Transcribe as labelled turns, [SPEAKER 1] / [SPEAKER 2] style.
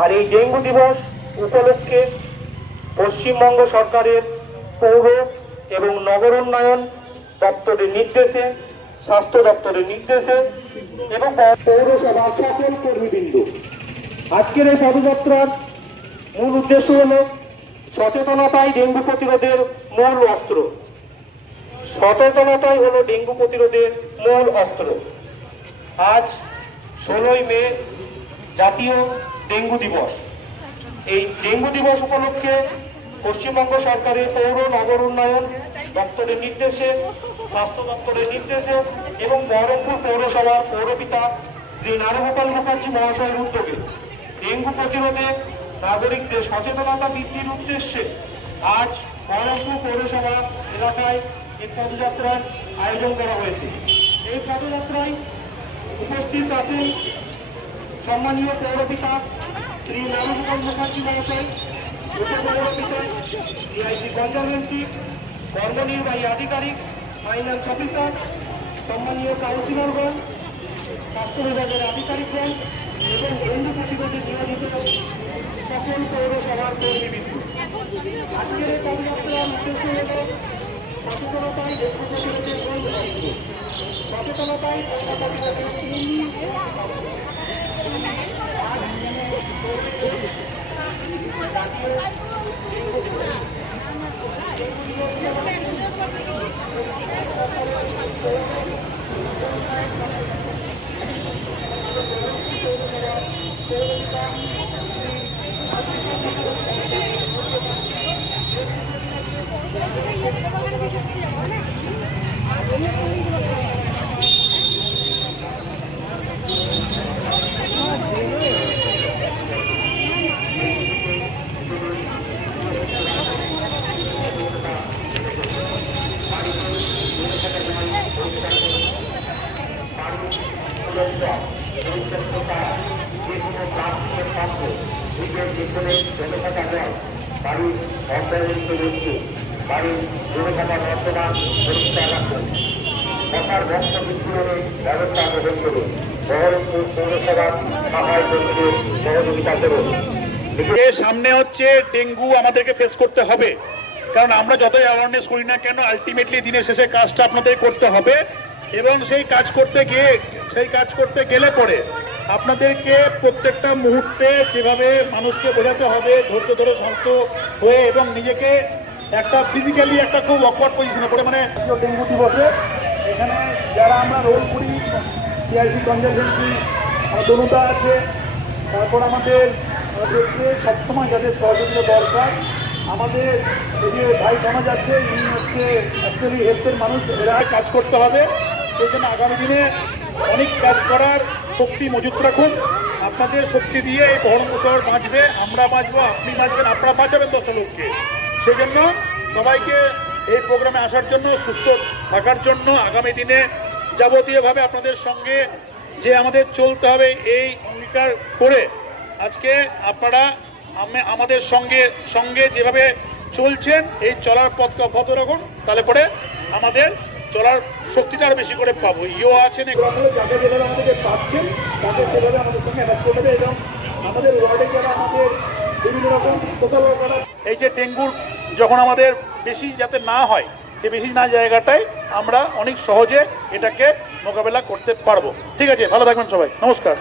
[SPEAKER 1] আর এই ডেঙ্গু দিবস উপলক্ষে পশ্চিমবঙ্গ সরকারের পৌর এবং নগর উন্নয়ন দপ্তরের নির্দেশে, স্বাস্থ্য দপ্তরের নির্দেশে এবং পৌরসভার সকল কর্মীবৃন্দ। আজকের এই পদযাত্রার মূল উদ্দেশ্য হল সচেতনতাই ডেঙ্গু প্রতিরোধের মূল অস্ত্র। সচেতনতাই হল ডেঙ্গু প্রতিরোধের মূল অস্ত্র। আজ ষোলোই মে জাতীয় ডেঙ্গু দিবস। এই ডেঙ্গু দিবস উপলক্ষে পশ্চিমবঙ্গ সরকারের পৌর নগর উন্নয়ন দপ্তরের নির্দেশে, স্বাস্থ্য দপ্তরের নির্দেশে এবং বহরমপুর পৌরসভার পৌরপিতা শ্রী নারগোপাল মুখার্জি মহাশয়ের উদ্যোগে ডেঙ্গু প্রতিরোধে নাগরিকদের সচেতনতা বৃদ্ধির উদ্দেশ্যে আজ বহরমপুর পৌরসভা এলাকায় এই পদযাত্রার আয়োজন করা হয়েছে। এই পদযাত্রায় উপস্থিত আছেন সম্মানীয় পৌরপিতা শ্রী নারগোপাল মুখার্জি মহাশয় উপপৌরপিতা ডিআইসি কনজারভেন্সি কর্মনির্বাহী আধিকারিক ফাইন্যান্স অফিসার, সম্মানীয় কাউন্সিলরগণ, স্বাস্থ্য বিভাগের আধিকারিকগণ এবং ডেঙ্গু প্রতিরোধে নিয়োজিত সকল পৌরসভার কর্মীবৃন্দ। আজকের এই পদযাত্রার উদ্দেশ্য হল সচেতনতায় ডেঙ্গু প্রতিরোধের
[SPEAKER 2] 誠の大好きなの支援。
[SPEAKER 3] যে সামনে হচ্ছে ডেঙ্গু আমাদেরকে ফেস করতে হবে। কারণ আমরা যতই অ্যাওয়ারনেস করি না কেন আলটিমেটলি দিনের শেষে কাজটা আপনাদের করতে হবে। এবং সেই কাজ করতে গিয়ে, সেই কাজ করতে গেলে পরে আপনাদেরকে প্রত্যেকটা মুহূর্তে যেভাবে মানুষকে বোঝাতে হবে, ধৈর্য ধরে শান্ত হয়ে এবং নিজেকে একটা ফিজিক্যালি একটা খুব অকওয়ার্ড পজিশনে পড়ে মানে ডেঙ্গু দিবসে এখানে যারা আমরা রোল করি টিআইসি কনজারভেন্সি তনুতা আছে, তারপর আমাদের সবসময় যাদের সহযোগিতা দরকার, আমাদের এই যে ভাই সমাজ আছে, ইনি হচ্ছে অ্যাকচুয়ালি হেলথের মানুষ, এরা কাজ করতে হবে। সেই জন্য আগামী দিনে অনেক কাজ করার শক্তি মজুত রাখুন। আপনাদের শক্তি দিয়ে এই বহরমপুর শহর বাঁচবে, আমরা বাঁচবো, আপনি বাঁচবেন, আপনারা বাঁচাবেন দশটা লোককে সেজন্য সবাইকে এই প্রোগ্রামে আসার জন্য, সুস্থ থাকার জন্য আগামী দিনে যাবতীয়ভাবে আপনাদের সঙ্গে যে আমাদের চলতে হবে এই অঙ্গীকার করে আজকে আপনারা আমাদের সঙ্গে সঙ্গে যেভাবে চলছেন, এই চলার পথ পথ রাখুন। তাহলে পরে আমাদের চলার শক্তিটা আরও বেশি করে পাবো। ইও আছেন যাকে যেভাবে আমাদেরকে পাচ্ছেন তাকে সেভাবে আমাদের সঙ্গে অ্যাটাচ করে দেবে এবং আমাদের ওয়ার্ডে যারা আমাদের বিভিন্ন রকম সোশ্যাল এই যে ডেঙ্গুর যখন আমাদের বেশি যাতে না হয় সে বেশি না জায়গাটায় আমরা অনেক সহজে এটাকে মোকাবেলা করতে পারব। ঠিক আছে ভালো থাকবেন সবাই। নমস্কার।